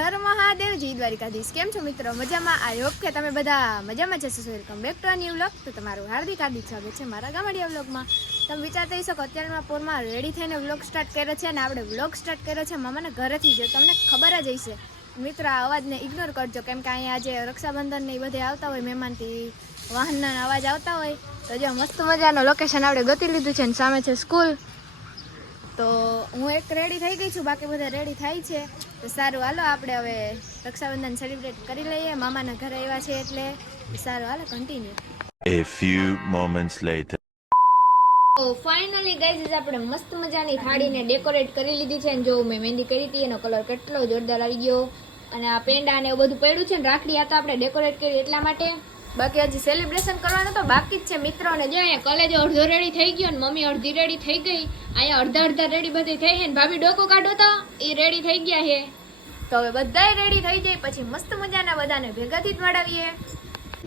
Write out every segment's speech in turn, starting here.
હર મહાદેવ જી દ્વારિકાધીશ. કેમ છો મિત્રો? મજામાં? આઈ હોપ કે તમે બધા મજામાં જશો welcome back to new vlog તો તમારું હાર્દિક હાર્દિક સ્વાગત છે મારા ગામડિયા વ્લોગમાં તમે વિચારતા થઈ શકો અત્યારમાં પોરમાં રેડી થઈને વ્લોગ સ્ટાર્ટ કર્યો છે અને આપણે વ્લોગ સ્ટાર્ટ કર્યો છે મામાના ઘરેથી. જો તમને ખબર જ હશે, મિત્રો, આ અવાજને ઇગ્નોર કરજો. કેમ કે અહીંયા આજે રક્ષાબંધન ને એ બધે આવતા હોય, મહેમાનથી વાહનના અવાજ આવતા હોય. તો જો મસ્ત મજાનો લોકેશન આપણે ગોતી લીધું છે અને સામે છે સ્કૂલ તો હું એક રેડી થઈ ગઈ છું બાકી બધા રેડી થાય છે. તો સારું હાલો આપણે હવે રક્ષાબંધન સેલિબ્રેટ કરી લઈએ. મામાના ઘરે આવ્યા છે એટલે સારું હાલો continue A few moments later. તો ફાઇનલી ગાઈઝ આપણે મસ્ત મજાની થાળીને ડેકોરેટ કરી લીધી છે અને જો મેં મહેંદી કરી હતી એનો કલર કેટલો જોરદાર આવી ગયો. અને આ પેંડા ને એવું બધું પડ્યું છે ને રાખડી આ તો આપણે ડેકોરેટ કરી એટલા માટે. બાકી હજી સેલિબ્રેશન કરવાનું તો બાકી જ છે મિત્રોને. જો અહીંયા કોલેજ અડધો રેડી થઈ ગયો ને, મમ્મી અડધી રેડી થઈ ગઈ, અહીંયા અડધા અડધા રેડી બધી થઈ ને, ભાભી ડોકો કાઢો તો, એ રેડી થઈ ગયા છે. તો હવે બધાય રેડી થઈ જાય, પછી મસ્ત મજાના બધાને ભેગાથી જ મળાવીએ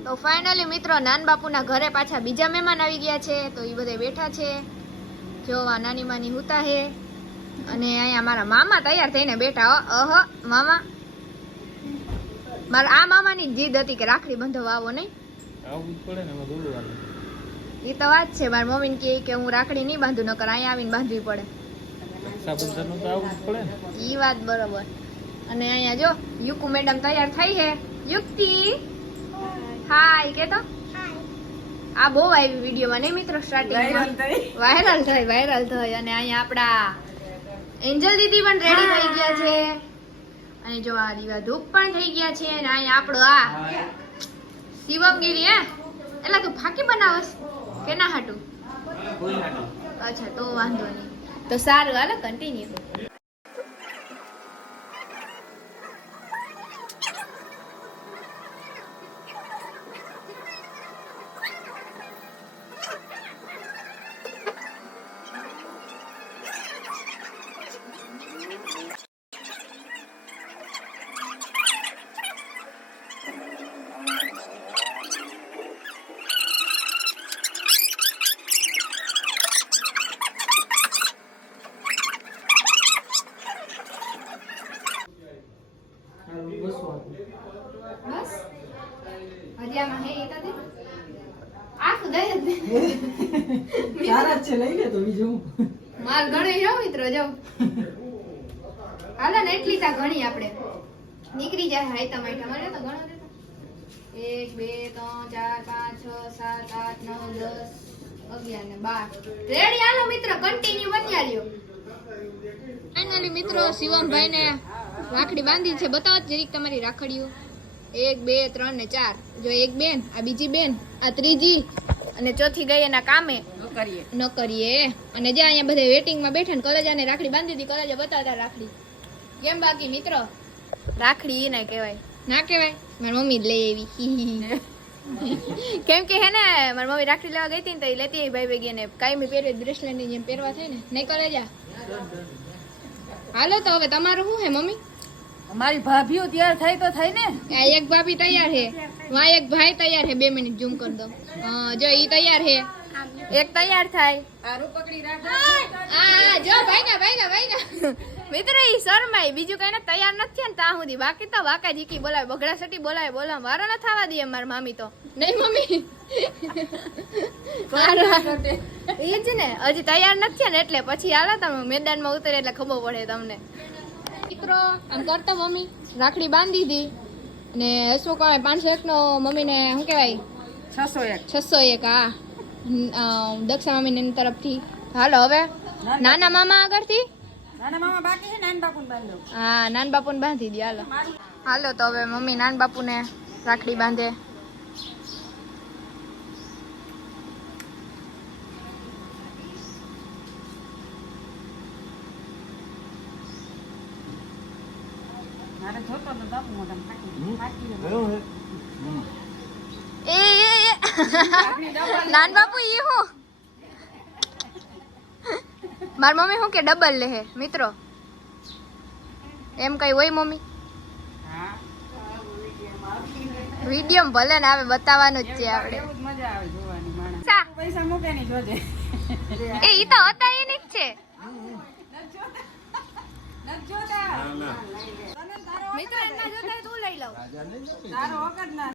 તો ફાઇનલી મિત્રો, નાન બાપુના ઘરે પાછા બીજા મહેમાન આવી ગયા છે, તો એ બધા બેઠા છે. જોવા નાની માની હુતા હે અને અહીંયા મારા મામા તૈયાર થઈને બેઠા હો. અહ, મામા. મારા આ મામાની જીદ હતી કે રાખડી બંધવા આવો નહીં. આવું પડે ને બોલવાનું એ તો વાત છે મારી મમ્મીને કહે કે હું રાખડી નહીં બાંધું નકર અહીંયા આવીને બાંધવી પડે. ઈ વાત બરોબર. અને અહીંયા જો યુકુ મેડમ તૈયાર થઈ છે. યુક્તિ? હાય કે તો આ બહુ આવી વિડીયોમાં નહીં મિત્રો સ્ટાર્ટિંગ વાયરલ થઈ. વાયરલ થઈ અને અહીંયા આપણા એન્જલ દીદી પણ રેડી થઈ ગયા છે. અને જો આ દીવા ધૂપ પણ થઈ ગયા છે અને અહીંયા આપણો આ શિવમગીરી હે એટલે તું ફાકી બનાવસ? કે ના હાટું. અચ્છા તો વાંધો નહીં. તો સારું હાલો કન્ટિન્યુ જ દે છે લઈ લે તો બીજું માર ગણે જાવ મિત્રો જાવ હાલો ને એટલી તા ગણી આપણે. નીકળી જાય હાય તમારી મને તો ગણો દેતો એક બે ત્રણ ચાર પાંચ છ સાત આઠ નવ દસ અગિયાર ને બાર. રેડી હાલો મિત્રો કન્ટિન્યુ બન્યા રહ્યો ફાઇનલી મિત્રો શિવમભાઈ ને રાખડી બાંધી છે. બતાવો જરીક તમારી રાખડીઓ. એક બે ત્રણ ને ચાર. જો એક બેન આ બીજી બેન આ ત્રીજી. અને ચોથી ગઈ એના કામે ન કરીએ. અને જે અહીંયા બધા વેટિંગમાં બેઠા ને કલેજાને રાખડી બાંધી હતી કલેજા બતાવતા રાખડી. કેમ બાકી મિત્રો? રાખડી ના કહેવાય. ના કહેવાય? મારી મમ્મી જ લઈ આવી. કેમ કે હે ને મારી મમ્મી રાખડી લેવા ગઈ હતી ને તો એ લેતી આવી ભાઈ ભેગી ને કાયમી પહેરી બ્રેસલેટની જેમ પહેરવા થાય ને. નહીં કલેજા? હાલો તો હવે તમારું શું હે મમ્મી? અમારી ભાભીઓ તૈયાર થાય તો થાય ને. આ એક ભાભી તૈયાર છે વા એક ભાઈ તૈયાર છે બે મિનિટ ઝૂમ કરી દો હા જો ઈ તૈયાર છે. એક તૈયાર થાય. આરો પકડી રાખ. આ જો ભાઈગા ભાઈ ના મિત્ર ઈ શરમાય. બીજું કઈ ના તૈયાર નથી થયા ને ત્યાં સુધી. બાકી તો વાકા જીકી બોલાવે બગડા સટી બોલાવે બોલા વારો ન થવા દે માર મામી તો. નહીં મમ્મી. એ જ ને. હજી તૈયાર નથી થયા ને એટલે પછી આલા તમે મેદાનમાં ઉતરે એટલે ખબર પડે તમને. દીકરો આમ કરતા મમ્મી. રાખડી બાંધી હતી અને શું કહે પાંચસો એકનો મમ્મીને શું કહેવાય? છસો એક. છસો એક હા. દક્ષા મામીની તરફથી. હાલો હવે? નાના મામા આગળથી? હા નાન બાપુને બાંધી દે હાલો. હાલો તો હવે મમ્મી નાન બાપુને રાખડી બાંધે મારે જોતો તો બાપુ મોઢામાં ફાટી ફાટી ગયો. એ એ એ નાન બાપુ ઈ હું? મારી મમ્મી શું કે ડબલ લેહે મિત્રો? એમ કઈ હોય મમ્મી? વિડિયમ વીડિયો ભલે ને આવે બતાવવાનું જ છે આપણે. એ ઈ તો હતા એની જ છે. નથી જોતા તું લઈ લઉં. તારો વખત ના.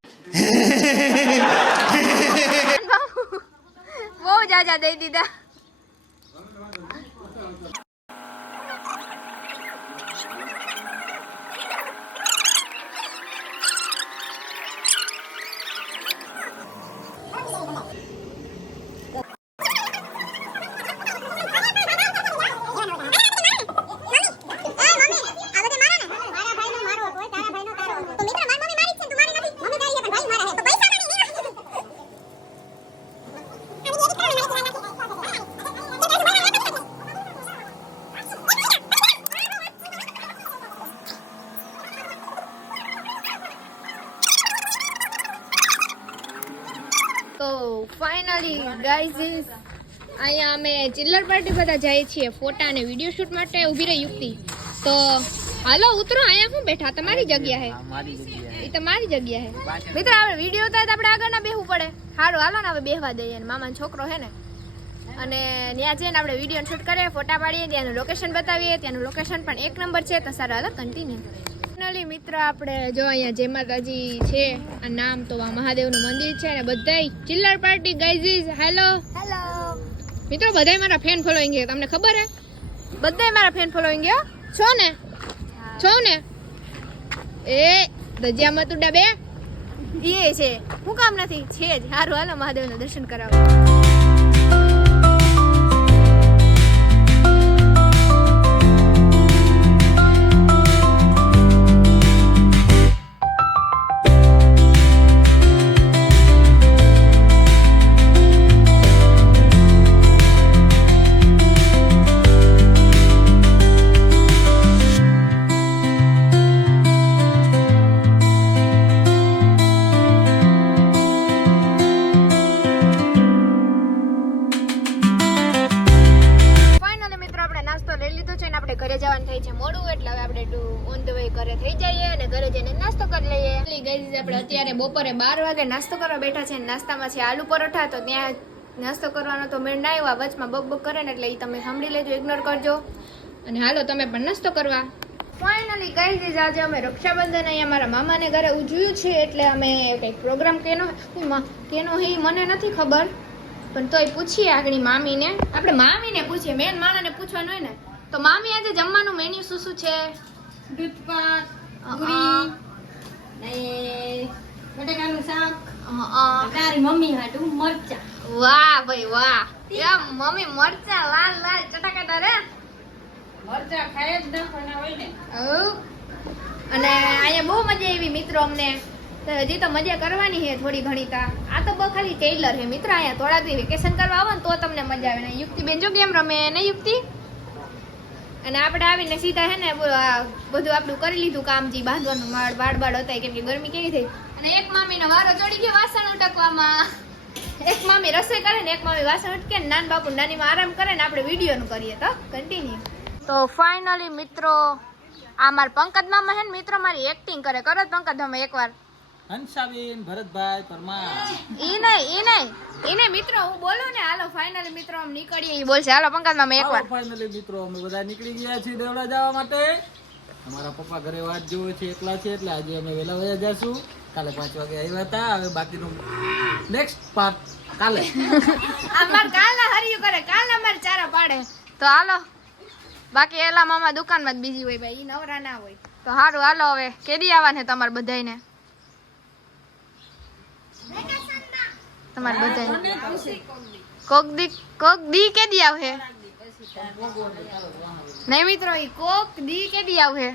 બહુ જાજા દઈ દીધા. ગાઈઝ અહીંયા અમે ચિલ્લર પાર્ટી બધા જઈએ છીએ ફોટા અને વીડિયો શૂટ માટે ઊભી રહી યુક્તિ. તો હાલો ઉતરો અહીંયા હું બેઠા? તમારી જગ્યા હે. એ તમારી જગ્યા હે. મિત્ર આપણે વીડિયો થાય તો આપણે આગળ ના બેહવું પડે. સારું હાલો ને હવે બેહવા દઈએ મામાનો છોકરો હે ને. અને ત્યાં જઈને આપણે વીડિયો શૂટ કરીએ ફોટા પાડીએ ત્યાંનું લોકેશન બતાવીએ. ત્યાંનું લોકેશન પણ એક નંબર છે તો સારું હાલો કન્ટિન્યુ ફાઇનલી મિત્ર આપણે જો અહીંયા જય માતાજી છે આ નામ તો આ મહાદેવનું મંદિર છે અને બધાય chiller party guys hello hello મિત્રો બધાય મારા ફેન ફોલોઈંગ છે તમને ખબર હે? બધાય મારા ફેન ફોલોઈંગ છે? છો ને? છો ને? એ દજિયા મતુડા બે? એ છે. હું કામ નથી છે જ. સારું હાલો મહાદેવના દર્શન કરાવો. ઘરે જવાનું થાય છે મોડું એટલે હવે આપણે ઓન ધ વે ઘરે થઈ જઈએ અને ઘરે જઈને નાસ્તો કરી લઈએ. ગઈ આપણે અત્યારે બપોરે બાર વાગે નાસ્તો કરવા બેઠા છે નાસ્તામાં છે આલુ પરોઠા તો ત્યાં નાસ્તો કરવાનો તો મેળ ના આવ્યો વચમાં બક બક કરે ને એટલે એ તમે સાંભળી લેજો ઇગ્નોર કરજો. અને હાલો તમે પણ નાસ્તો કરવા. ફાઇનલી કઈ દીધા આજે અમે રક્ષાબંધન અહીંયા મારા મામાને ઘરે ઉજવ્યું છે એટલે અમે કંઈક પ્રોગ્રામ કેનો કેનો હે મને નથી ખબર. પણ તોય પૂછીએ આગળ મામીને. આપણે મામીને પૂછીએ મેન માણાને પૂછવાનું હોય ને. તો મામી આજે જમવાનું મેન્યુ શું શું છે? દૂધ પાક પૂરી ને બટેકાનું શાક. તારી મમ્મી હાટુ મરચા. વાહ ભાઈ વાહ. એમ મમ્મી મરચા લાલ લાલ ચટાકેદાર રે? મરચા ખાય જ નાખવાના હોય ને. અને અહીંયા બહુ મજા આવી મિત્રો અમને. તો હજી તો મજા કરવાની છે થોડી ઘણી તા. આ તો બહુ ખાલી ટેલર છે. મિત્ર અહીંયા થોડાક વેકેશન કરવા આવો ને તો તમને મજા આવે. ને યુક્તિ બેન જો કેમ રમે? ને યુક્તિ? અને આપણે આવીને સીધા હે ને બધું આપણું કરી લીધું કામ જે બાંધવાનું માળ બાળ બાળ હતા કેમ કે ગરમી કેવી થઈ. અને એક મામીનો વારો ચડી ગયો વાસણ ઉટકવામાં. એક મામી રસોઈ કરે ને એક મામી વાસણ ઉટકે ને નાન બાપુ નાની આરામ કરે ને આપણે વિડીયોનું કરીએ તો કન્ટિન્યુ તો ફાઇનલી મિત્રો, આ મારા પંકજ મામા હે ને મિત્રો, મારી એક્ટિંગ કરે. કરો પંકજ મામા એકવાર. હંસાબેન ભરતભાઈ પરમાર. ઈ નહીં ઈ નહીં. એને મિત્રો હું બોલું ને હાલો ફાઇનલી મિત્રો આમ નીકળીએ. ઈ બોલશે હાલો પંકજ મામા એકવાર. ફાઇનલી મિત્રો અમે બધા નીકળી ગયા છીએ દેવડા જવા માટે. અમારા પપ્પા ઘરે વાત જોવે છે એકલા છે એટલે આજે અમે વહેલા વયા જશું. કાલે પાંચ વાગે આવ્યા હતા હવે બાકીનું નેક્સ્ટ પાર્ટ કાલે. અમાર કાલના હરિયું કરે કાલના અમાર ચારા પાડે. તો હાલો બાકી એલા મામા દુકાનમાં જ બીજી હોય ભાઈ ઈ નવરા ના હોય. તો હારું હાલો હવે કેદી આવવાને તમારે બધાયને? તમારે બધા કોક દી કોક દી કેદી આવશે નહીં મિત્રો ઈ કોક દી કેદી આવશે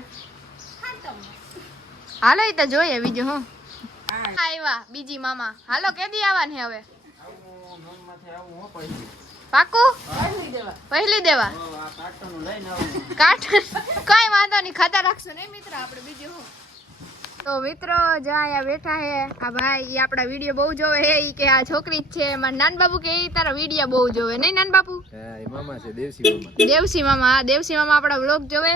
હાલો ઈ તો જોઈએ બીજું હું. આવ્યા બીજી મામા. હાલો કેદી આવવાની હવે? પાકું? પહેલી દેવા. કાટ કઈ વાંધો નહીં ખાતા રાખશો નહીં મિત્ર આપણે બીજું હું. તો મિત્રો જ્યાં અહીંયા બેઠા હે આ ભાઈ એ આપણા વીડિયો બહુ જોવે હે ઈ કે આ છોકરી જ છે. મારા નાન બાપુ કે ઈ તારા વીડિયો બહુ જોવે. નહીં નાન બાપુ મામા છે દેવસી મામા. દેવસી મામા દેવસી મામા આપણા વ્લોગ જોવે.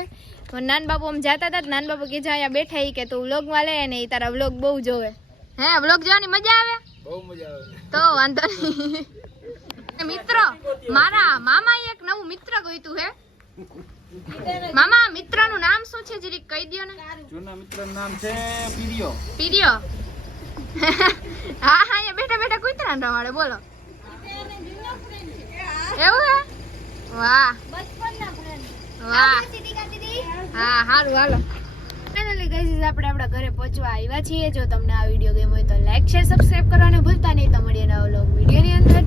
પણ નાન બાપુ આમ જાતા હતા નાન બાપુ કે જ્યાં અહીંયા બેઠા ઈ કે તું વ્લોગમાં લે ને ઈ તારા વ્લોગ બહુ જોવે. હે વ્લોગ જોવાની મજા આવે? બહુ મજા આવે. તો વાંધો નહીં. મિત્રો મારા મામા એક નવું મિત્ર ગોઈતું હે. મામા મિત્રનું નામ શું છે? જરીક કહી દ્યો ને. જૂના મિત્રનું નામ છે પીરિયો. પીરિયો. હા હા અહીંયા બેઠા બેઠા કૂતરા રમાડે બોલો. એવું હે? વાહ. વાહ. હા હારું હાલો. ફાઇનલી ગાઈઝ આપણે આપણા ઘરે પહોંચવા આવ્યા છીએ. જો તમને આ વીડિયો ગેમ હોય તો લાઈક શેર સબસ્ક્રાઇબ કરવાનું ભૂલતા નહીં. તો મળીએ નવો લોગ વિડીયોની અંદર.